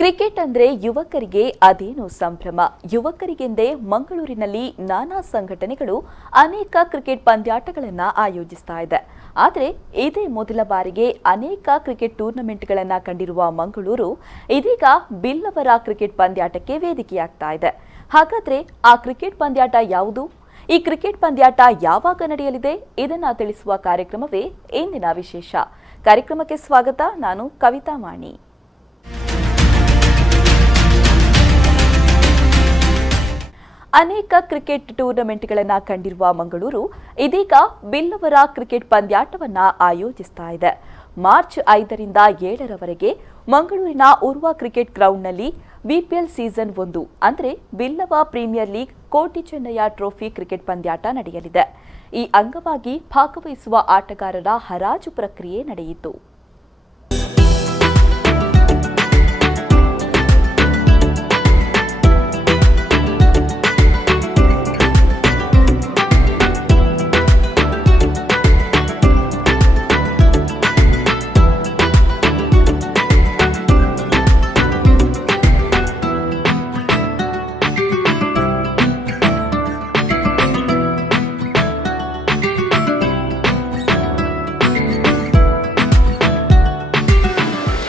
Cricket ಅಂದ್ರೆ ಯುವಕರಿಗೆ ಅದೇನು ಸಂಭ್ರಮ. ಯುವಕರಿಗೆಂದೇ ಮಂಗಳೂರಿನಲ್ಲಿ ನಾನಾ ಸಂಘಟನೆಗಳು ಅನೇಕ ಕ್ರಿಕೆಟ್ ಪಂದ್ಯಾಟಗಳನ್ನು ಆಯೋಜಿಸ್ತಾ ಇದೆ. ಆದರೆ ಇದೇ ಮೊದಲ ಬಾರಿಗೆ ಅನೇಕ ಕ್ರಿಕೆಟ್ ಟೂರ್ನಮೆಂಟ್ಗಳನ್ನು ಕಂಡಿರುವ ಮಂಗಳೂರು ಇದೀಗ ಬಿಲ್ಲವರ ಕ್ರಿಕೆಟ್ ಪಂದ್ಯಾಟಕ್ಕೆ ವೇದಿಕೆಯಾಗ್ತಾ ಇದೆ. ಹಾಗಾದ್ರೆ ಆ ಕ್ರಿಕೆಟ್ ಪಂದ್ಯಾಟ ಯಾವುದು? ಈ ಕ್ರಿಕೆಟ್ ಪಂದ್ಯಾಟ ಯಾವಾಗ ನಡೆಯಲಿದೆ? ಇದನ್ನ ತಿಳಿಸುವ ಕಾರ್ಯಕ್ರಮವೇ ಇಂದಿನ ವಿಶೇಷ. ಕಾರ್ಯಕ್ರಮಕ್ಕೆ ಸ್ವಾಗತ. ನಾನು ಕವಿತಾ ಮಾಣಿ. ಅನೇಕ ಕ್ರಿಕೆಟ್ ಟೂರ್ನಮೆಂಟ್ಗಳನ್ನು ಕಂಡಿರುವ ಮಂಗಳೂರು ಇದೀಗ ಬಿಲ್ಲವರ ಕ್ರಿಕೆಟ್ ಪಂದ್ಯಾಟವನ್ನು ಆಯೋಜಿಸ್ತಾ ಇದೆ. ಮಾರ್ಚ್ 5ರಿಂದ 7ರವರೆಗೆ ಮಂಗಳೂರಿನ ಉರ್ವ ಕ್ರಿಕೆಟ್ ಗ್ರೌಂಡ್ನಲ್ಲಿ ಬಿಪಿಎಲ್ ಸೀಸನ್ 1 ಅಂದರೆ ಬಿಲ್ಲವ ಪ್ರೀಮಿಯರ್ ಲೀಗ್ ಕೋಟಿ ಚೆನ್ನಯ್ಯ ಟ್ರೋಫಿ ಕ್ರಿಕೆಟ್ ಪಂದ್ಯಾಟ ನಡೆಯಲಿದೆ. ಈ ಅಂಗವಾಗಿ ಭಾಗವಹಿಸುವ ಆಟಗಾರರ ಹರಾಜು ಪ್ರಕ್ರಿಯೆ ನಡೆಯಿತು.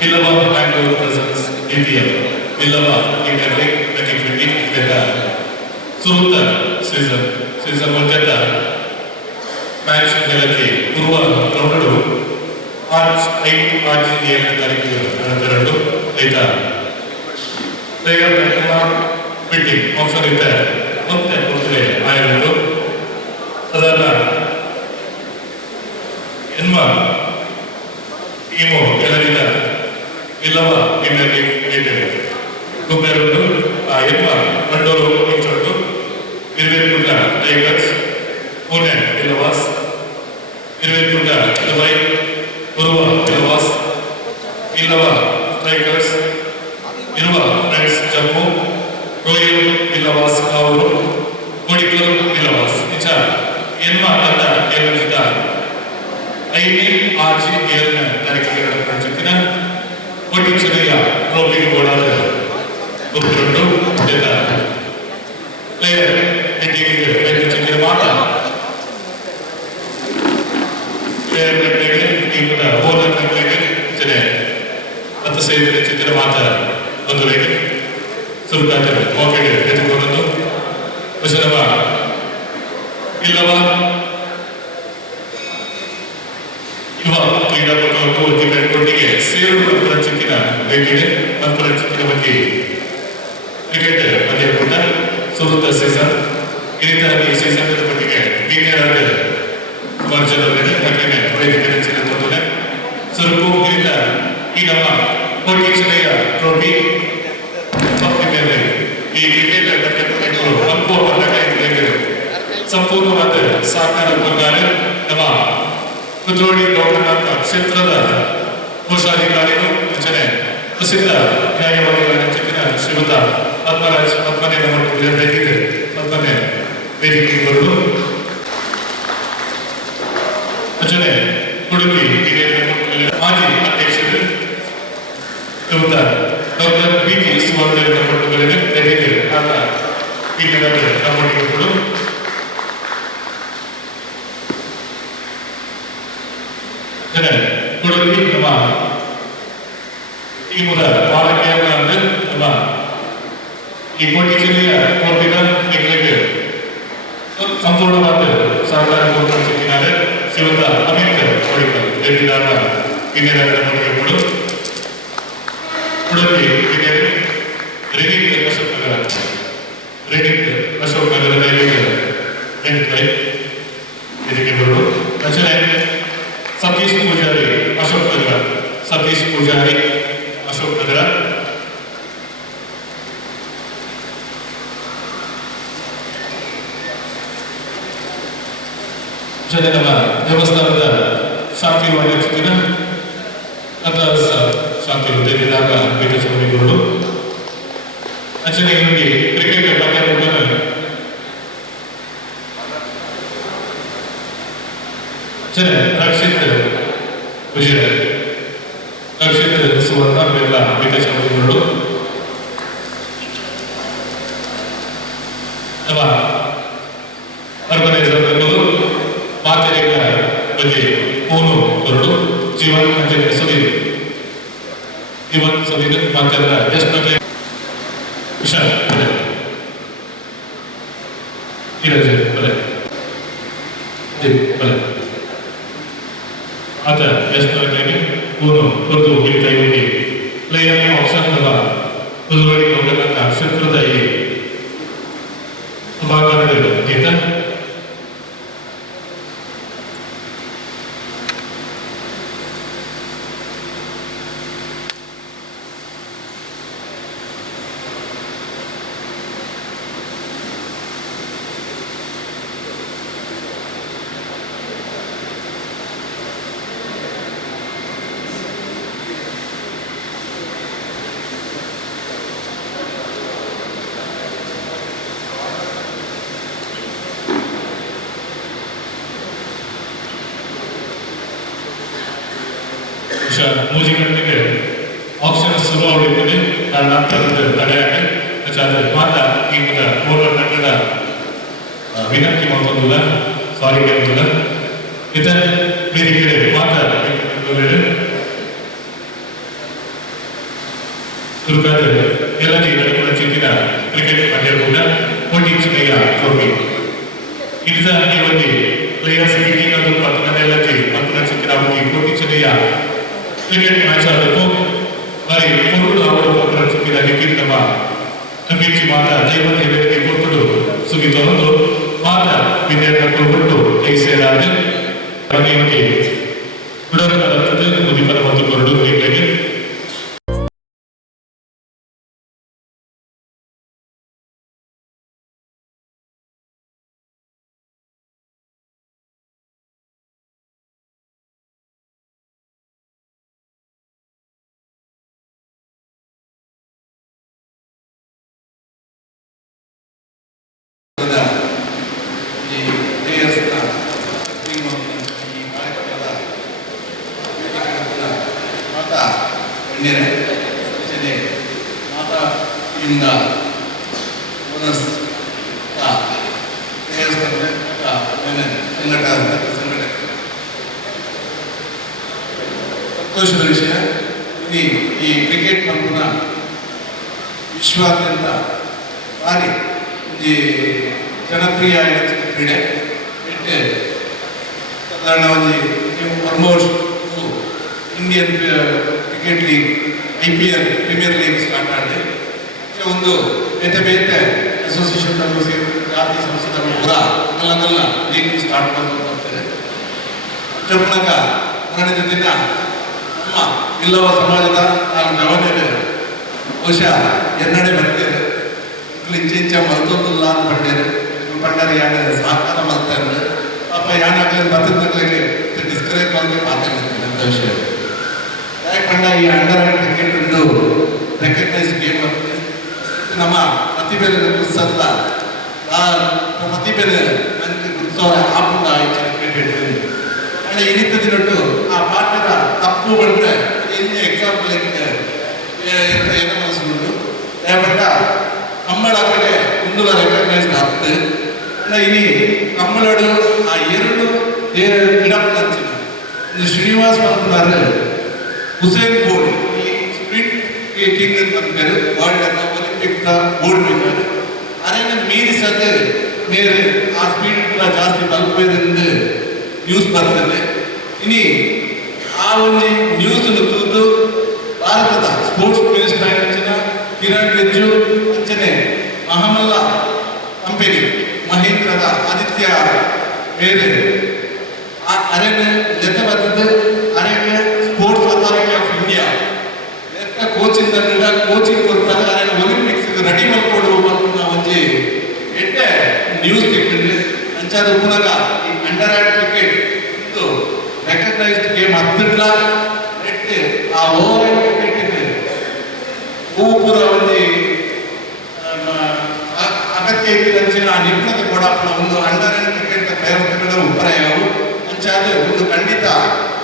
Billava Bangalore presents BPL. Billava Premier League 2020 ಗೆದ್ದ ಸುರುತ್ತ ಸೀಸನ್ 1 ಗೆದ್ದ ಮ್ಯಾಚ್ ಗೆಲ್ಲಕ್ಕೆ ಪೂರ್ವ ಗ್ರೌಂಡ್ಗಳು ಮಾರ್ಚ್ 5 ಮಾರ್ಚ್ 7 ತಾರೀಕು ರೈತ ಪ್ಲೇಯರ್ ಮೀಟಿಂಗ್ ಆಪ್ಷನ್ ಇದ್ದ ಮತ್ತೆ ಕೊಡ್ತೇವೆ ಆಯ್ತು. ಸಾಧಾರಣ ಎನ್ಮ ಟೀಮು ಗೆಲ್ಲಲಿಲ್ಲ. ಬಿಲ್ಲವ ಪ್ರೀಮಿಯರ್ ಲೀಗ್ ಗೆದ್ದಿದೆ. ಗುಬ್ಬೆರಡು ಎಮ್ಮ ಮಂಡೂರು ಇಂಚೊಟ್ಟು ಇರುವೆಕುಂಡ ಟೈಗರ್ಸ್, ಪುಣೆ ಬಿಲ್ಲವಾಸ್, ಇರುವೆಕುಂಡ ದುಬೈ, ಉರ್ವ ಬಿಲ್ಲವಾಸ್, ಬಿಲ್ಲವ ಟೈಗರ್ಸ್, ಇರುವ ಫ್ರೆಂಡ್ಸ್ ಜಮ್ಮು, ರೋಯಲ್ ಬಿಲ್ಲವಾಸ್ ಅವರು, ಕೋಡಿಕಲ್ ಬಿಲ್ಲವಾಸ್ ನಿಜ ಎನ್ಮ ತಂಡ ಗೆಲ್ಲುತ್ತಿದ್ದ 5ನೇ ಮಾರ್ಚ್ 7ನೇ ತಾರೀಕಿಗೆ ನಡೆದ ಕೋಟಿ ಚೆನ್ನಯ್ಯ ಟ್ರೋಫಿಗೆ ಓಡಾದ ಗುಬ್ಬೆರಡು ಗೆದ್ದ ಪ್ಲೇಯರ್ ಚಿತ್ರ ಮಾತ ಪ್ಲೇಯರ್ ಟೀಮದ ಓನರ್ ಚೆನ್ನೈ ಹತ್ತು ಸೇರಿದ ಚಿತ್ರ ಮಾತ ಒಂದು ವೇಳೆ ಸುರುಕಾದರೆ ಪಾಕೆಟ್ ಎದುರುಗೊಂಡು ವಚನವ ಇಲ್ಲವ ಯುವ ಕ್ರೀಡಾಪಟುಗಳು ಕ್ರಿಕೆಟ್ನೊಟ್ಟಿಗೆ ಸೇರುವ ಚಿಕ್ಕಿನ ಬೇಕಿದೆ ಮತ್ತು ಚಿಕ್ಕಿನ ಬಗ್ಗೆ ಕ್ರಿಕೆಟ್ ಪಂದ್ಯಕೂಟ ಸುರುತ್ತ ಸೀಸನ್ ಈ ಸೀಸನ್ ಮಟ್ಟಿಗೆ ಪ್ರೀಮಿಯರ್ ಆದ ಸುಮಾರು ಜನರಿಗೆ ಹಾಗೆಯೇ ವೇದಿಕೆ ಹೆಚ್ಚಿನ ತೊಂದರೆ ಸುರುಕು ಇರಿಂದ ಈ ನಮ್ಮ ಕೋಟಿ ಚೆನ್ನಯ್ಯ ಟ್ರೋಫಿ ಪ್ರೀಮಿಯರ್ ಲೀಗ್ ಈ ಕ್ರಿಕೆಟ್ ಪಂದ್ಯಕೂಟಗಳು ಸಂಪೂರ್ಣವಾದ ಸಹಕಾರ ಕೊಟ್ಟಾರೆ. ನಮ್ಮ ಕುದ್ರೋಳಿ ಗೌಡನಾಥ ಕ್ಷೇತ್ರದ ಕೋಶಾಧಿಕಾರಿಗಳು ರಚನೆ ಪ್ರಸಿದ್ಧ ನ್ಯಾಯವಾದಿಗಳ ಚಿತ್ರ ಶ್ರೀಮಂತ ಪದ್ಮರಾಜ್ ಪದ್ಮನೆ ವೇದಿಕೆ ಪದ್ಮನೆ ವೇದಿಕೆಗೆ ಬರುವುದು ರಚನೆ ಉಡುಪಿ ಮಾಜಿ ಅಧ್ಯಕ್ಷರು ಶ್ರೀಮಂತ ಡಾಕ್ಟರ್ ಬಿ.ಟಿ. ಸುವರ್ಣ ಪಟ್ಟುಗಳಿಗೆ ವೇದಿಕೆ ಆದ ನಮ್ಮೊಟ್ಟಿಗೆ ಕೊಡು ಉಡುಪಿ ನಮ್ಮ ಈ ಮೊದಲ ವಾರಕ್ಕೆ ನಮ್ಮ ಈ ಕೋಟಿ ಜಿಲ್ಲೆಯ ಕೋಟಿನ ಹೆಗ್ಗಳಿಗೆ ಸಂಪೂರ್ಣವಾದ ಸಹಕಾರ ಕೊಟ್ಟಿದ್ದಾರೆ. ಶ್ರೀಮಂತ ಅಮಿತ್ ಕೋಡಿಕಲ್ ಗೆದ್ದಿದ್ದಾರ ಇಂದಿನ ಕೊಡು ಉಡುಪಿ ಅಶೋಕ್ ನಗರದ ಇದಕ್ಕೆ ಬರುವುದು ರಚನೆ ಸತೀಶ್ ಪೂಜಾರಿ ಅಶೋಕ್ ನಗರ ಜೊತೆ ನಮ್ಮ ದೇವಸ್ಥಾನದ ಶಾಂತಿವಾದ ಚಿತ್ರ ಅಥವಾ ಶಾಂತಿ ಹುದ್ದೆದಾಗ ಬೇಟೆಗಳು ರಚನೆಗೆ ಕ್ರಿಕೆಟ್ ಪಂದ್ಯಾಟವನ್ನು ರಕ್ಷಿತ್ ವಿಜಯ ರಕ್ಷಿತ್ ಸುವರ್ಣ ಬೆಲ್ಲ ವಿಕಸನಗಳು ಜೀವನ್ ಅಂಜನೆ ಸುಧೀರ್ ಇವನ್ ಸುಧೀರ್ ಮಾತಾಡಿದ ಎಷ್ಟು ಮಕ್ಕಳು ವಿಶಾಲ್ ಬಲೆ ನೀರಜ್ ಬಲೆ ದೀಪ್ ಬಲೆ ಆತ ಎಷ್ಟು ಮಕ್ಕಳಿಗೆ ಮೂರು ಒಂದು ಹಿಡಿತಾ ಹೋಗಿ ಪ್ಲೇಯರ್ ಆಪ್ಷನ್ ಅಲ್ಲ ಉದುವಡಿ ಹೋಗಲನ್ನ ಶತ್ರುದಾಯಿ ಭಾಗವಹಿಸಿದರು ಗೀತಾ ಮೂಜಿ ಗಂಟೆಗೆ ಆಪ್ಷನ್ ಶುರು ಆಗಿರ್ತದೆ ನನ್ನ ತಡೆಯಾಗಿ ಅದು ಮಾತ ಈಗ ಪೂರ್ವ ಕನ್ನಡ ವಿನಂತಿ ಮಾಡ್ತಂದಿಲ್ಲ ಸಾರಿ ಕೇಳ್ತಿಲ್ಲ ಇತರ ಬೇರೆ ಕಡೆ ಮಾತಾಡ ದುರ್ಗಾದ ಎಲ್ಲರಿಗೂ ನಡುವಿನ ಚಿಂತಿನ ಕ್ರಿಕೆಟ್ ಪಂದ್ಯ ಕೂಡ ಕೋಟಿಂಗ್ ಟ್ರೋಫಿ ಇಟ್ಸ್ ಇವತ್ತಿ ಪ್ಲೇಯರ್ಸ್ ಮೀಟಿಂಗ್ ಅದು ಪತ್ರನೆಲ್ಲಕ್ಕೆ ಪತ್ರ ಚಿತ್ರ ಹೋಗಿ ಕೋಟಿಂಗ್ ಕ್ರಿಕೆಟ್ ಮ್ಯಾಚ್ ಆದದ್ದು మరి పొరుగుడు ఆవిడ పక్కన చుట్టిన క్రికెట్ ನಮ್ಮ ಕ್ರಿಕೆಟ್ ಮಾತ ಜೈವನ್ ಹೇಳಕ್ಕೆ ಕೊಟ್ಟು ಸುಗಿತೊಂದು ಮಾತ ವಿದ್ಯಾರ್ಥಿಗಳು ಕೊಟ್ಟು ಕೈಸೇರಾದ ಪ್ರಮೇಯಕ್ಕೆ ಬಿಡೋರದ್ದು ಮುದಿಪರ ಮತ್ತು ಕೊರಡು ಕ್ರಿಕೆಟ್ ಸಂತೋಷದ ವಿಷಯ ಈ ಕ್ರಿಕೆಟ್ ಪಂಪನ ವಿಶ್ವಾದ್ಯಂತ ಭಾರಿ ಜನಪ್ರಿಯ ಕ್ರೀಡೆ ಇಟ್ಟು ಸಾಧಾರಣ ಒಂದು almost Indian cricket league IPL premier league start ಆಗಿದೆ ಒಂದು ಬೇತೆ ಬೇತೆ ಅಸೋಸಿಯೇಷನ್ ಜಾತಿ ಸಂಸ್ಥೆಗಳು ಕೂಡ ಅಲ್ಲಲ್ಲ ಲೀಗ್ ಸ್ಟಾರ್ಟ್ ಮಾಡ್ತಾರೆ ಚಪ್ಪಣಕ ಮರಣಿದ ದಿನ ನಮ್ಮ ಇಲ್ಲವ ಸಮಾಜದ ನಾನು ಜವಾಬ್ದಾರಿ ಬಹುಶಃ ಎನ್ನಡೆ ಬರ್ತಾರೆ ಇಂಚ ಮಲ್ತೊಂದಿಲ್ಲ ಅಂತ ಪಡ್ಡೇರು ಪಂಡರೆ ಯಾಣ ಸಾಕಾರ ಮಾಡ್ತಾರೆ ಪಾಪ ಯಾನಾಗಲಿ ಮತ್ತೊಂದಗಳಿಗೆ ಡಿಸ್ಕರೇಜ್ ಮಾಡಿ ಮಾತಾಡ್ತೀನಿ ಅಂತ ವಿಷಯ ಯಾಕಂದ್ರೆ ಈ ಅಂಡರ್ ಕ್ರಿಕೆಟ್ ಒಂದು ರೆಕಗ್ನೈಸ್ ಗೇಮ್ ನಮ್ಮ ಪ್ರತಿಭೆನ ಗುರುತಿಸಲ್ಲ ಪ್ರತಿಭೆನ ನನಗೆ ಗುರುತಿಸೋರ ಆಪುಂಡ ಆಯ್ತು ಕ್ರಿಕೆಟ್ ಅಂದರೆ ಈ ರೀತಿ ದಿನಟ್ಟು ಆ ಪಾಠದ ತಪ್ಪು ಬಂದರೆ ಇಲ್ಲಿ ಎಕ್ಸಾಂಪಲ್ ಏನು ಮನಸ್ಸುಂಟು ಯಾಕಂದ್ರೆ ಕಮ್ಮಳ ಕಡೆ ಒಂದು ರೆಕಗ್ನೈಸ್ ಆಗ್ತದೆ ಅಂದರೆ ಈ ಕಮ್ಮಳಡು ಆ ಎರಡು ಗಿಡಪ್ಪ ಹಚ್ಚಿನ ಶ್ರೀನಿವಾಸ್ ಬಂದಾರೆ ಹುಸೇನ್ ಬೋಲ್ಟ್ ಈ ಸ್ಪ್ರಿಂಟ್ ಕಿಂಗ್ ಅಂತ ಅಂತಾರೆ ವರ್ಲ್ಡ್ ಒಲಿಂಪಿಕ್ ಗೋಲ್ಡ್ ವಿನ್ನರ್ ಅದನ್ನು ಮೀರಿಸದೆ ಮೇಲೆ ಆ ಸ್ಪೀಡ್ ಕೂಡ ಜಾಸ್ತಿ ತಲುಪೇದೆಂದು ನ್ಯೂಸ್ ಬರ್ತದೆ ಇನಿ ಆ ಒಂದು ನ್ಯೂಸ್ ತೂತು ಭಾರತದ ಸ್ಪೋರ್ಟ್ಸ್ ಮಿನಿಸ್ಟರ್ ಹೆಚ್ಚಿನ ಕಿರಣ್ ರಿಜಿಜು ಅಂಚನೆ ಮಹಮಲ್ಲ ಕಂಪನಿ ಮಹೇಂದ್ರದ ಆದಿತ್ಯ ಬೇರೆ ಅರೆಗೆ ಜೊತೆ ಬರ್ತದೆ ಅರೆಗೆ sports authority of India coaching coaching ಕೊಡ್ತಾರೆ ಅರೆಗೆ ಒಲಿಂಪಿಕ್ಸ್ ರೆಡಿ ಮಾಡ್ಕೊಡು ಒಂದು ಎಟ್ಟೆ ನ್ಯೂಸ್ ತೆಕ್ಕಿದ್ರೆ ಅಂಚಾದ ಪುನಃ ಈ ಅಂಡರ್ ಕ್ರಿಕೆಟ್ ಇದು ರೆಕಗ್ನೈಸ್ಡ್ ಗೇಮ್ ಹತ್ತಿಟ್ಲ ಎಟ್ಟೆ ಆ ಓವರ್ ಕ್ರಿಕೆಟ್ ಹೂವು ಪೂರ ಒಂದು ಅಗತ್ಯ ಇದ್ದಂಚಿನ ಆ ನಿಪುಣತೆ ಕೂಡ ಒಂದು ಅಂಡರ್ ಕ್ರಿಕೆಟ್ ಪ್ಲೇಯರ್ಗಳ ಉಪರಯವು ಅಂಚಾದ ಒಂದು ಖಂಡಿತ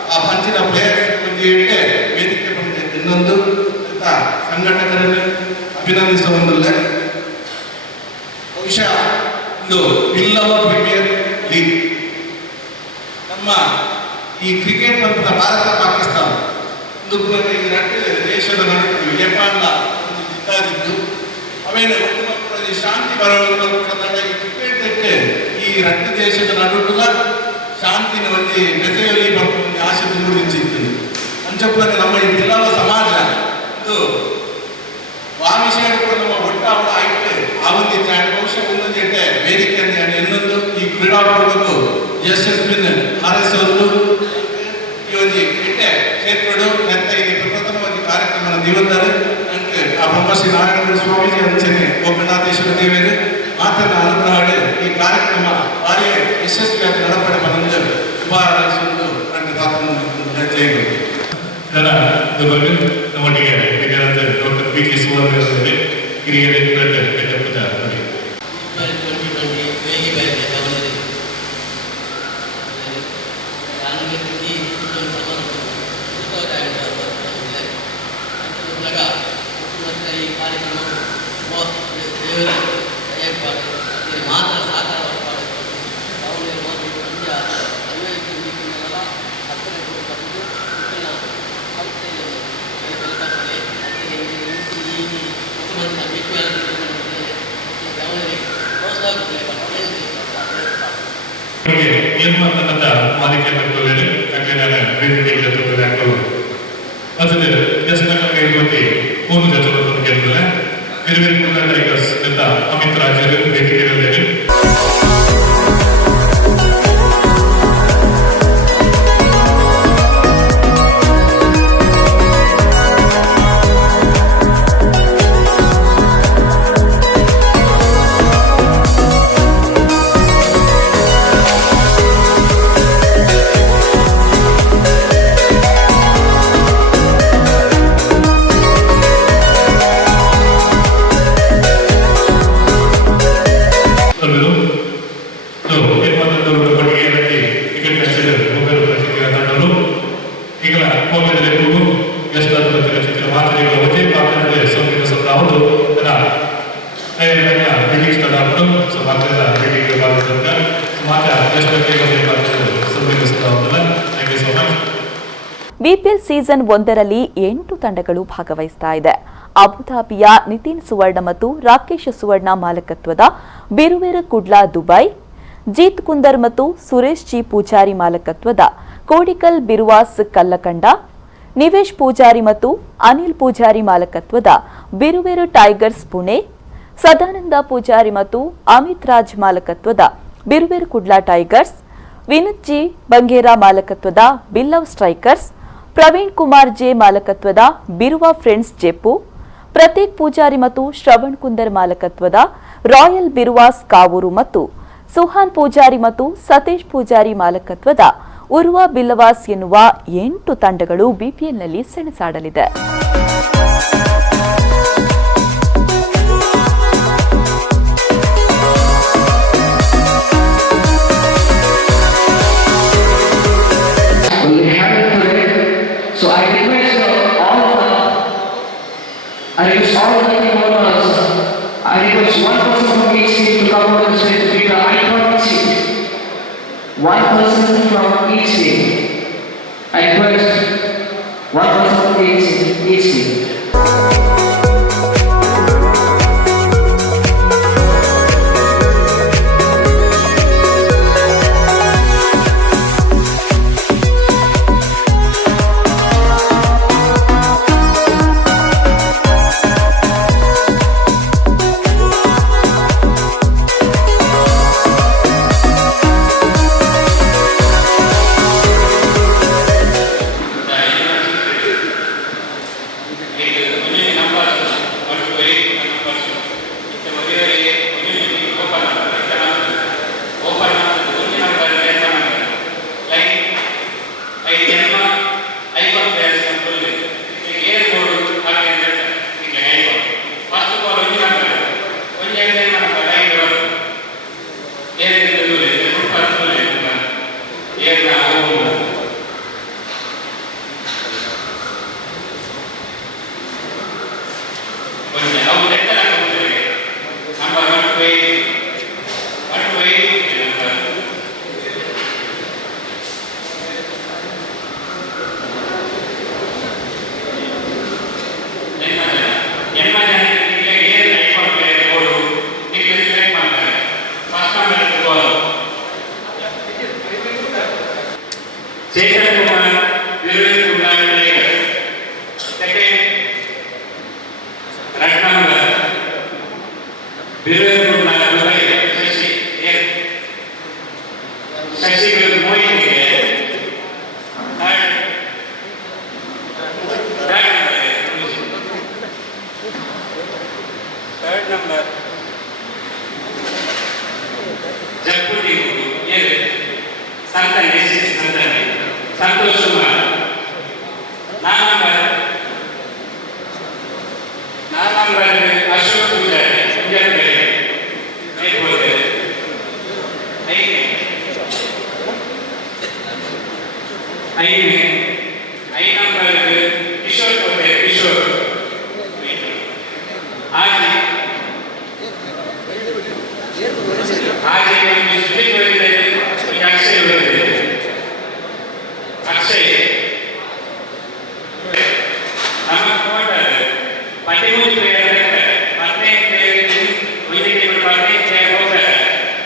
ಆ ಪಂಚಿನ ಪ್ಲೇಯರ್ ಒಂದು ಎಟ್ಟೆ ವೇದಿಕೆ ಬಂದಿದೆ ಇನ್ನೊಂದು ಸಂಘಟಕರನ್ನು ಅಭಿನಂದಿಸುವ ಒಂದಲ್ಲ ಬಹುಶಃ ಒಂದು ಇಲ್ಲವ ಪ್ರೀಮಿಯರ್ ಲೀಗ್ ನಮ್ಮ ಈ ಕ್ರಿಕೆಟ್ ಪಂದ್ಯ ಭಾರತ ಪಾಕಿಸ್ತಾನ ಈ ಎರಡು ದೇಶದ ನಡುವೆ ನೇಪಾಳ ಒಂದು ಜಿದ್ದಾದಿದ್ದು ಆಮೇಲೆ ಒಂದು ಮಕ್ಕಳಲ್ಲಿ ಶಾಂತಿ ಬರಲು ಕೂಡ ಈ ಕ್ರಿಕೆಟ್ ಈ రెండు ದೇಶದ ನಡುವೆ ಶಾಂತಿನ ಒಂದು ಬೆಸೆಯಲ್ಲಿ ಒಂದು ಆಶೆ ತುಂಬಿಸಿತ್ತು ಅಂಚಪ್ಪಲ್ಲಿ ನಮ್ಮ ಈ ಜಿಲ್ಲಾ ಸಮಾಜ ಇದು ಆ ವಿಷಯ ಕೂಡ ನಮ್ಮ ಒಟ್ಟಾವಣ ಆಯ್ತು ಆ ಒಂದು ಬಹುಶಃ ಒಂದೊಂದು ಎಟ್ಟೆ ವೇದಿಕೆಯನ್ನು ಇನ್ನೊಂದು ಈ ಕ್ರೀಡಾಪಟುಗಳು ಯಶಸ್ವಿನ ಹಾರೈಸೋದು ಈ ಒಂದು ಎಟ್ಟೆ ಕ್ಷೇತ್ರಗಳು ನೆತ್ತ ಈ ಪ್ರಪ್ರಥಮ ಒಂದು ಕಾರ್ಯಕ್ರಮ ನೀಡುತ್ತಾರೆ ನನಗೆ ಆ ಬ್ರಹ್ಮಶ್ರೀ ನಾರಾಯಣ ಸ್ವಾಮೀಜಿ ಅಂಚನೆ ಗೋಪಿನಾಥೇಶ್ವರ ದೇವರು ಮಾತನ್ನ ಅನುಗ್ರಹ ಈ ಕಾರ್ಯಕ್ರಮ ಭಾರಿ ಯಶಸ್ವಿಯಾಗಿ ನಡಪಡೆ ಬಂದು ಶುಭ ಹಾರೈಸುವುದು ನನ್ನ ತಾತನ ಜಯಗಳು ಇದರ ಬಗ್ಗೆ ನಮ್ಮೊಟ್ಟಿಗೆ ಡಾಕ್ಟರ್ ಪಿ ಕೆ ಸುವರ್ಣ ಹಿರಿಯ ಪೂಜಾ ಮಾತ್ರ ಸಾಕಾರ ನಿರ್ಮಾಣದ ಮಾಲಿಕೆಯನ್ನು ಯಾಕೆಂದರೆ ವೇದಿಕೆಗೆ ಹಾಕಲು ಮತ್ತೆ ಎಸ್ಎನ್ಎಲ್ ಇರುವಂತೆ ಮೂರು ಜೊತೆ ಗೆದ್ದರೆ ಬೇರೆ ಬೇರೆ ಟೈಗರ್ಸ್ ಅಂತ ಅಮಿತ್ ರಾಜರು ವೇದಿಕೆಯಲ್ಲಿ ಬಿಪಿಎಲ್ ಸೀಸನ್ 1ರಲ್ಲಿ 8 ತಂಡಗಳು ಭಾಗವಹಿಸ್ತಾ ಇದೆ. ಅಬುಧಾಬಿಯ ನಿತಿನ್ ಸುವರ್ಣ ಮತ್ತು ರಾಕೇಶ್ ಸುವರ್ಣ ಮಾಲಕತ್ವದ ಬಿರುವೇರ ಕುಡ್ಲಾ ದುಬೈ, ಜೀತ್ ಕುಂದರ್ ಮತ್ತು ಸುರೇಶ್ ಜಿ ಪೂಜಾರಿ ಮಾಲಕತ್ವದ ಕೋಡಿಕಲ್ ಬಿರುವಾಸ್ ಕಲ್ಲಕಂಡ, ನಿವೇಶ್ ಪೂಜಾರಿ ಮತ್ತು ಅನಿಲ್ ಪೂಜಾರಿ ಮಾಲಕತ್ವದ ಬಿರುವೇರು ಟೈಗರ್ಸ್ ಪುಣೆ, ಸದಾನಂದ ಪೂಜಾರಿ ಮತ್ತು ಅಮಿತ್ ರಾಜ್ ಮಾಲಕತ್ವದ ಬಿರುವೇರು ಕುಡ್ಲಾ ಟೈಗರ್ಸ್, ವಿನುತ್ ಜಿ ಬಂಗೇರಾ ಮಾಲಕತ್ವದ ಬಿಲ್ಲವ್ ಸ್ಟ್ರೈಕರ್ಸ್, ಪ್ರವೀಣ್ ಕುಮಾರ್ ಜೆ ಮಾಲಕತ್ವದ ಬಿರುವ ಫ್ರೆಂಡ್ಸ್ ಜೆಪ್ಪು, ಪ್ರತೀಕ್ ಪೂಜಾರಿ ಮತ್ತು ಶ್ರವಣ್ ಕುಂದರ್ ಮಾಲಕತ್ವದ ರಾಯಲ್ ಬಿರುವಾಸ್ ಕಾವೂರು ಮತ್ತು ಸುಹಾನ್ ಪೂಜಾರಿ ಮತ್ತು ಸತೀಶ್ ಪೂಜಾರಿ ಮಾಲಕತ್ವದ ಉರ್ವ ಬಿಲ್ಲವಾಸ್ ಎನ್ನುವ 8 ತಂಡಗಳು ಬಿಪಿಎಲ್ನಲ್ಲಿ ಸೆಣಸಾಡಲಿದೆ. So I request all of them, I request all of the members, I request one person from each team to come on the stage to be the iconic seat. One person from each team. I request one person from each team. ಬಿರುವೆಂಬ ಶಶಿ ಶಶಿಗಳು ಮೋಹಿನಿಗೆ third number ಜಪ್ಪುಟಿ ಸಂತಾನೆ ಸಂತಾನೆ ಸಂತೋಷ್ ಕುಮಾರ್ ನಾಲ್ಕು number Ashok Poojary Poojary ಐದು number Kishore ಕೋಟೆ ಕಿಶೋರ್ ಹಾಗೆ ಒಂದು ಸುಜಿತ್ ಬರೆದಿದೆ ಅಕ್ಷಯ್ ಬರೆದಿದೆ ಅಕ್ಷಯ್ ನಮ್ಮ ಕೋಟರ್ 13 ಪ್ಲೇಯರ್ ಇರ್ತಾರೆ 15 ಪ್ಲೇಯರ್ ವೈದ್ಯಕೀಯ 15 ಪ್ಲೇಯರ್ ಹೋಗ್ತಾರೆ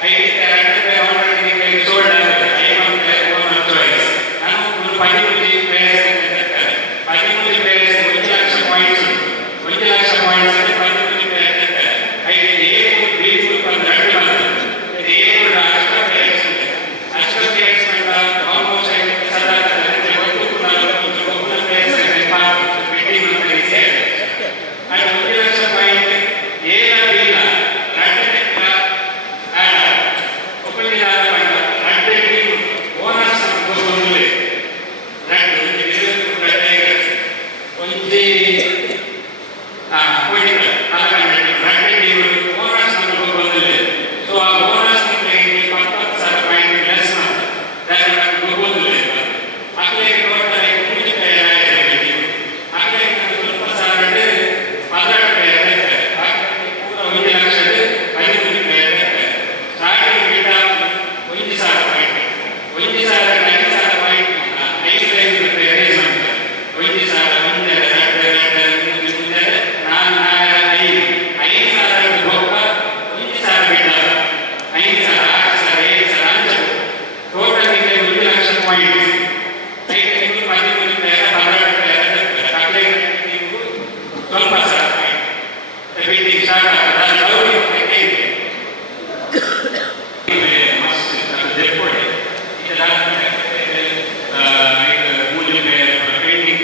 5 ಪ್ಲೇಯರ್ ಆಲ್ರೆಡಿ ಸೋಲ್ಡ್ ಆಗುತ್ತೆ 5 ಪ್ಲೇಯರ್ ಓನ್ ಚಾಯ್ಸ್ ನಾನು 15 ಪ್ಲೇಯರ್ಸ್ ಇರ್ತಾರೆ 13 players 1 lakh points 1 lakh points 13 player ಇರ್ತಾರೆ 5 ಎ ಬಿ ಗ್ರೂಪ್ ಅಂತ 2 ಬಂತು ಇದು ಎ ಗ್ರೂಪ್ ಅಷ್ಟೇ ಪ್ಲೇಯರ್ಸ್ ಅಷ್ಟೇ ಪ್ಲೇಯರ್ಸ್ ಅಂತ ಆಲ್ಮೋಸ್ಟ್ 50 ಸಾಧಾರಣ ಒಟ್ಟು ಒಬ್ಬನ ಪ್ಲೇಯರ್ಸ್ ಮೀಟಿಂಗ್ ಅಂತ ಇದೆ ಅದು 1 ಲಕ್ಷ ಪಾಯಿಂಟ್ ಏನ ಇಲ್ಲ ರಡ್ಡೆಕ್ಕ ಒಬ್ಬನಿಗೆ ರಡ್ಡೆ ಟೀಮ್ ಬೋನಸ್ ಅಂತ ಬಂದಿದೆ ರಡ್ಡೆ ಒಂದಿ ಹೋಯ್ತು ರಡ್ಡೆ ಟೀಮ್ ಬೋನಸ್ ಅಂತ ಬಂದಿದೆ ಸೊ ಆ ಬೋನಸ್ ಅಂತ 20,000 ಪಾಯಿಂಟ್ ಲೆಸ್ ಮಾಡ್ತಾರೆ ಬಂದಿದೆ ಅಲ್ಲೇ ನೋಡ್ತಾರೆ ಕುಡಿತ ಅಲ್ಲೇ ಸ್ವಲ್ಪ ಸಾವಿರ ಪದರ ಪೂರ 1 ಲಕ್ಷದ 13 ಸ್ಟಾರ್ಟಿಂಗ್ ಗಿಡ 1,000 ಪಾಯಿಂಟ್ 1,000 5,000 ಪಾಯಿಂಟ್ 5 ರೇಸ್ ಮಾಡ್ತಾರೆ 1,000 ಮುಂದೆ 5,000 ಹೋಗ 1,000 ಗಿಡ 5,000 6,000 7,000 ಟೋಟಲ್ 1 ಲಕ್ಷ ಪಾಯಿಂಟ್ 13 ಸ್ವಲ್ಪ ಸರ್ ಮೀಟಿಂಗ್ ಸ್ಟಾರ್ಟ್ ಆಗ್ತದೆ ಮಸ್ತ್ ಜೆಪ್ಪೊಡೆ ಮೂಲೆ ಪೇಂಟಿಂಗ್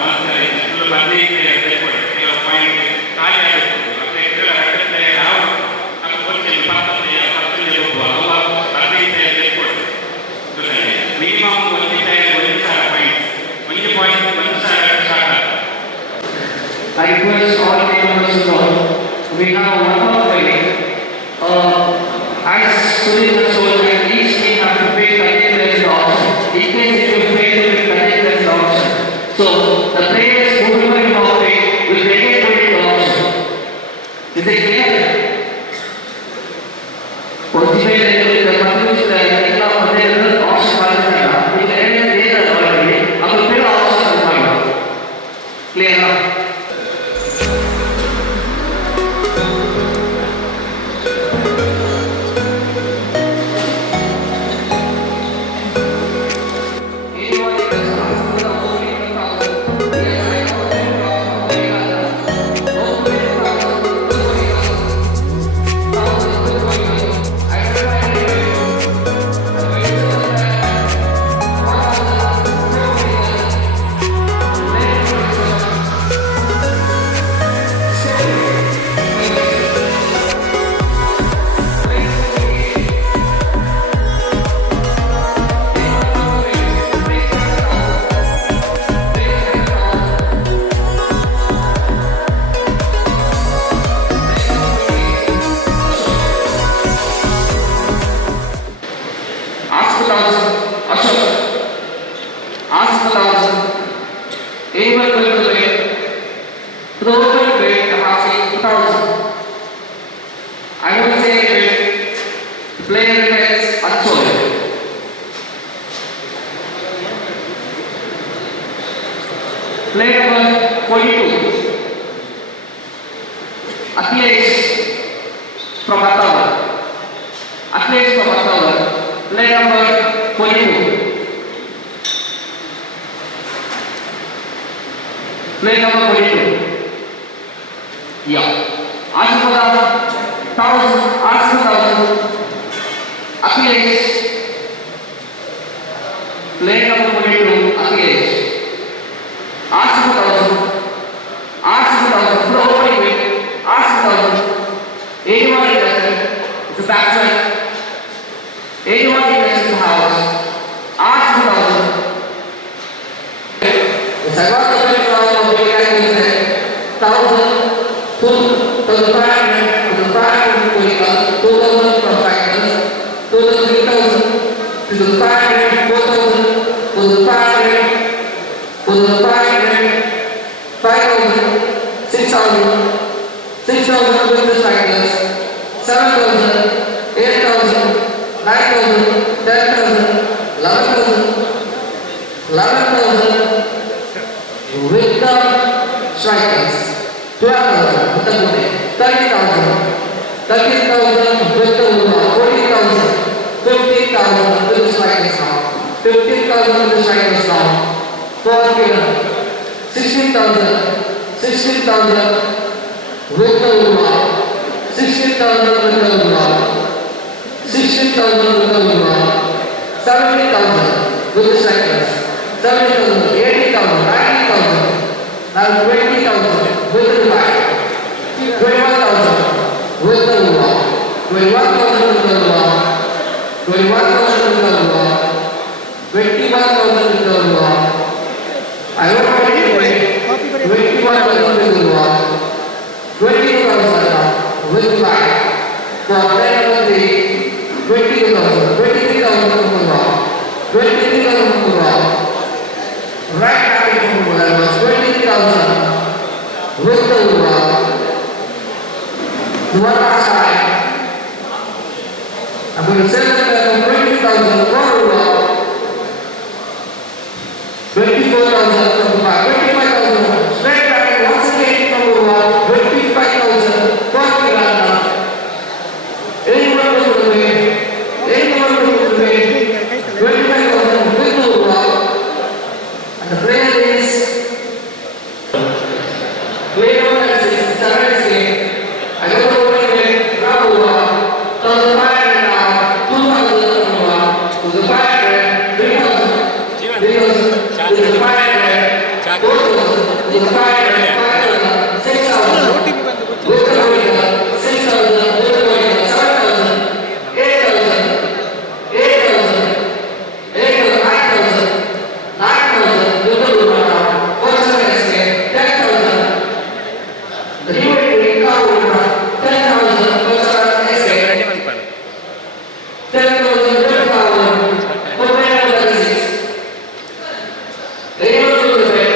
ಮಾಡ್ತಾರೆ 15 ಜೆಪ್ಪೊಡೆ ಕೆಲವು ಪಾಯಿಂಟ್ ಖಾಲಿ ಆಗುತ್ತೆ ಮತ್ತೆ ನಾವು ಅದು ಗೊತ್ತಿಲ್ಲ 10 ಹೋಗುವ 15 ಜೆಪ್ಪೊಡೆ ಮಿನಿಮಮ್ 1,000 ಪಾಯಿಂಟ್ 1 ಪಾಯಿಂಟ್ 1,000 ಸ್ಟಾರ್ಟ್ ಆಗುತ್ತೆ I request all the members to know we have one more training. As Sunil has told that each team has to pay 30,000 option. In case if you fail to pay 30,000 option, so the players who will be paid will get 20 option. Is it clear? the contribution option clear now? Player number 42, athletes from Attawar. Athletes from Attawar. Player number 42. Player number 42. Yeah. Asif 1000, Arsenal 1000, Akhilesh, player number 22, Akhilesh, Arsenal 1000, full opening win, Arsenal 1000, 81 invested, it's a batsman, 81 invested in the house, Arsenal 1000. The second of the game is 1,000, 2,500, 2,500 from Cycles, 2,000, 3,000, 2,500, 4,000, 4,500, 4,500, 5,000, 6,000, 6,000 with the Cycles, 7,000, 8,000, 9,000, 10,000, 11,000, 11,000 with the Strikers, 12,000 with the Pune, 30,000, 13,000 with the Uva, 14,000, 15,000 with the Strikers now, 15,000 with the Strikers now, 16,000, 16,000 with the Uva, 16,000 with the Uva, 16,000 with the Uva, 70,000 with the Strikers. 70,000, 80,000, 90,000, now 20,000 with the Dubai, 21,000 with the Uva, 21,000 with the Uva, 21,000 with the Uva, 21,000 with the Uva, I want to take 21,000 with the Uva, 22,000 with Dubai, for 10 of the 22,000, 23,000 with the Uva, 23,000 with the Uva. Right after the was 20,000 with the one last time. I'm going to send them 20,000 for 24,000 from the back, 25,000 straight back once again from the 25,000 for Kirana. Anyone will the way, anyone will the way, 25,000 with the and the player is player number 6, 7 I don't know what it is, Rabuwa, 1,500 now, 2,000 2,500, 3,000, 3,000, 2,500, 4,000, 2,500, 5,000, 6,000, with the Lorita, 6,000, with the Lorita, 7,000, 8,000, 8,000, 8,000, 9,000, 9,000, with the Lorita, 4,000, 10,000, the new recovery, 10,000, 4,000, 10,000 with power, for player number 6. Anyone to the way,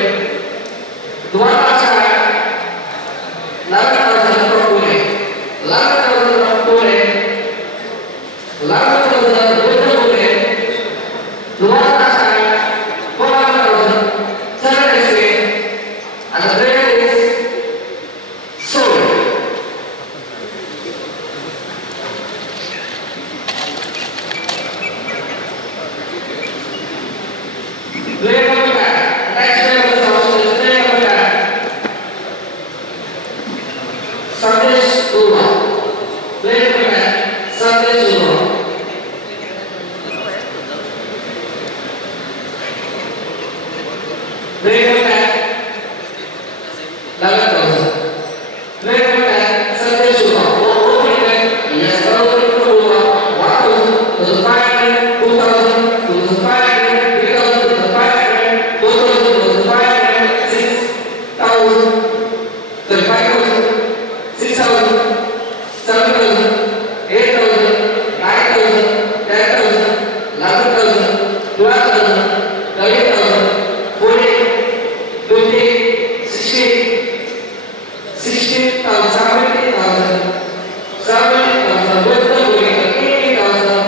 the one last time, 11,000 from Pune, 11,000 from Pune, 11,000 with the Pune, the one last time, 4,000, 7,000, and the player is sold. Player number 10. Next player of the house is player number 10. Sandesh Uva. Player number 10. Sandesh Uva. Player number 10. 11,000. Player number 10. Sandesh Uva. Yes, 1,000 for Uva. 1,000. 2,500. 2,000. 2,500. 3,000. 2,500. 4,000. 2,500. 6,000. 35,000. 6,000. 7,000. 8,000. 9,000. 10,000. 11,000. 12,000. 13,000. 14,000. 15,000. 16,000. 16,000. 17,000. 70,000 with the Lorita, 80,000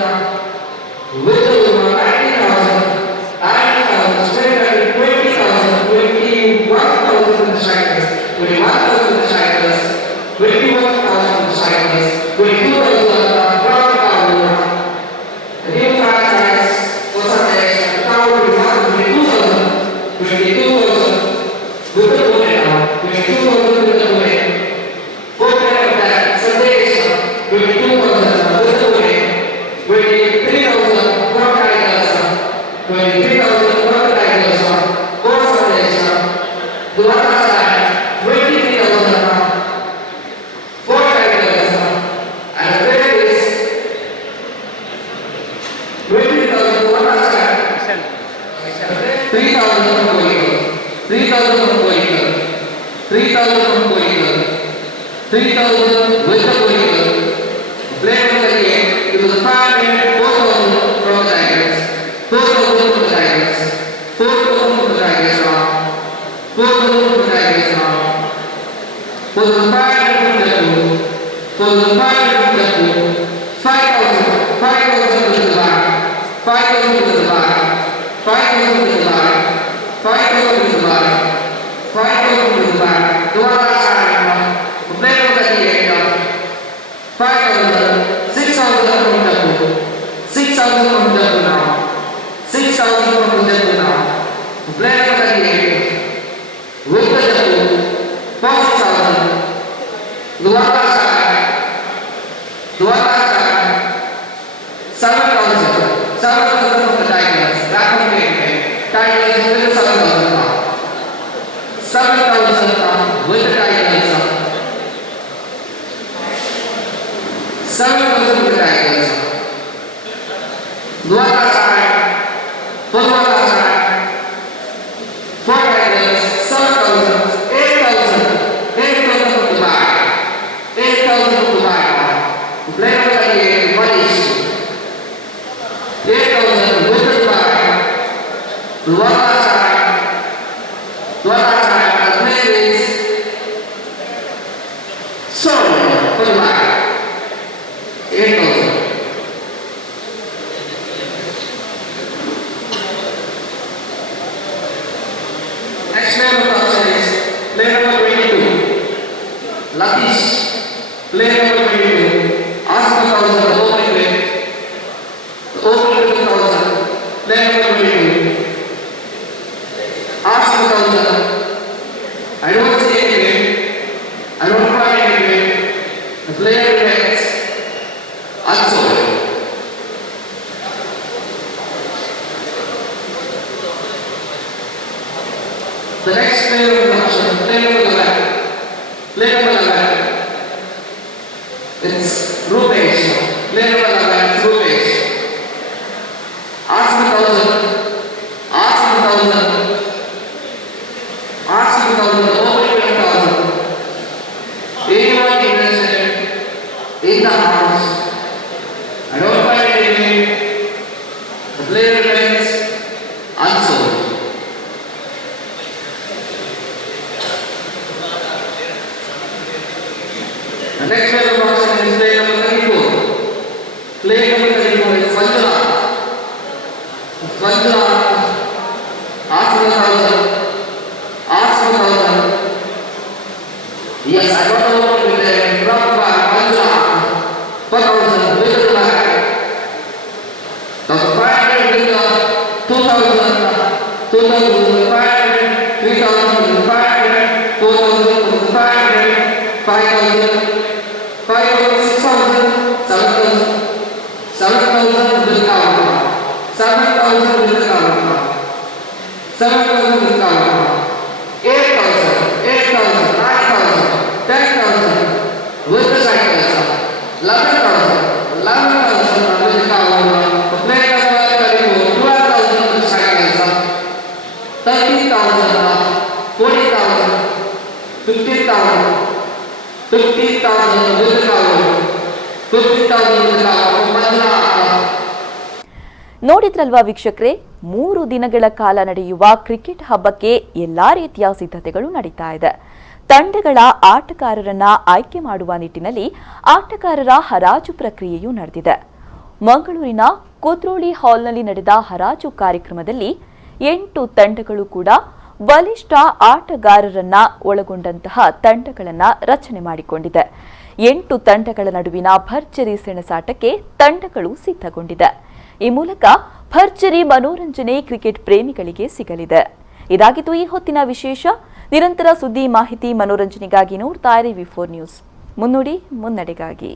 with the Luma, 90,000, 90,000, straight at 20,000, 21,000 with the Strikers, 21,000 with the Strikers, 21,000 with the Strikers, 22,000 from Power, the new franchise for Sunday, Power 22,000, 22,000 with the Luma now, 22,000 with the Luma. 4 of that, Sunday, 3,000 with the vehicle. Player number 8, it was 500, 4,000 from the Tigers, 4,000 from the Tigers, 4,000 from the Tigers now, 4,000 from the Tigers now, for the 500 from the two, for the 500 from the two, 5,000, 5,000 to the back, 5,000 to the back, 5,000 to the back, 5,000 to the back, 5,000 to the back, the one last time now, the player number 8 now, 5,000, 6,000 from the two, 6,000 from the two now, 6,000 from the two now, the player number 8, with the two, 4,000, the one last time, the one last time, 7,000, 7,000 from the Tigers, back from the game, Tigers with the 7,000 now, 7,000 now, with the Tigers now, 7,000 with the Tigers, the one last time, for the one last time, 4 Tigers, 7,000, 8,000, 8,000 from the back, 8,000 from the back now, the player number 38, 1 is 8,000 with the back, the one last time, the player is sorry for the back, 8,000. Next player of the option is player number 22, Latish, player number 22, ask 1,000, opening weight, opening 2,000, player number 22, ask 1,000, I don't see anything, I don't find anything, the player remains unsold. The next player of the option, player number 11, player number 11, it's Rupesh, player number 11, it's Rupesh, ask 1,000, ask 1,000, ask 1,000, opening 1,000, anyone interested in the house, I don't find anything, the player remains unsold. The next player of the option is player number 34. Player number 34 is Manjula. Manjula, ask 1,000. Ask 1,000. Yes, I got the one with the rough back. Manjula, 4,000 with the back. The 500 with the 2,000. 2,500, 3,000, 500, 4,000, 500, 5,000. 5,000, 6,000, 7,000, 7,000 with the counter, 7,000 with the counter, 7,000 with the counter, 8,000, 8,000, 9,000, 10,000 with the cycles, 11,000, 11,000 with the counter, the player number 34, 12,000 with the cycles, 13,000, 40,000, 15,000. 50,000 with the cover. 50,000 with the cover from Manjula. ನೋಡಿದ್ರಲ್ವಾ ವೀಕ್ಷಕರೇ, 3 ದಿನಗಳ ಕಾಲ ನಡೆಯುವ cricket ಹಬ್ಬಕ್ಕೆ ಎಲ್ಲಾ ರೀತಿಯ ಸಿದ್ಧತೆಗಳು ನಡೀತಾ ಇದೆ. ತಂಡಗಳ ಆಟಗಾರರನ್ನ ಆಯ್ಕೆ ಮಾಡುವ ನಿಟ್ಟಿನಲ್ಲಿ ಆಟಗಾರರ ಹರಾಜು ಪ್ರಕ್ರಿಯೆಯೂ ನಡೆದಿದೆ. ಮಂಗಳೂರಿನ ಕುದ್ರೋಳಿ ಹಾಲ್ನಲ್ಲಿ ನಡೆದ ಹರಾಜು ಕಾರ್ಯಕ್ರಮದಲ್ಲಿ 8 ತಂಡಗಳು ಕೂಡ ಬಲಿಷ್ಠ ಆಟಗಾರರನ್ನ ಒಳಗೊಂಡಂತಹ ತಂಡಗಳನ್ನು ರಚನೆ ಮಾಡಿಕೊಂಡಿದೆ. 8 ತಂಡಗಳ ನಡುವಿನ ಭರ್ಜರಿ ಸೆಣಸಾಟಕ್ಕೆ ತಂಡಗಳು ಸಿದ್ಧಗೊಂಡಿದೆ. ಈ ಮೂಲಕ ಭರ್ಜರಿ ಮನೋರಂಜನೆ ಕ್ರಿಕೆಟ್ ಪ್ರೇಮಿಗಳಿಗೆ ಸಿಗಲಿದೆ. ಇದಾಗಿತ್ತು ಈ ಹೊತ್ತಿನ ವಿಶೇಷ. ನಿರಂತರ ಸುದ್ದಿ, ಮಾಹಿತಿ, ಮನೋರಂಜನೆಗಾಗಿ ನೋಡ್ತಾ ಇರಿ ವಿ4 ನ್ಯೂಸ್. ಮುನ್ನುಡಿ ಮುನ್ನಡೆಗಾಗಿ.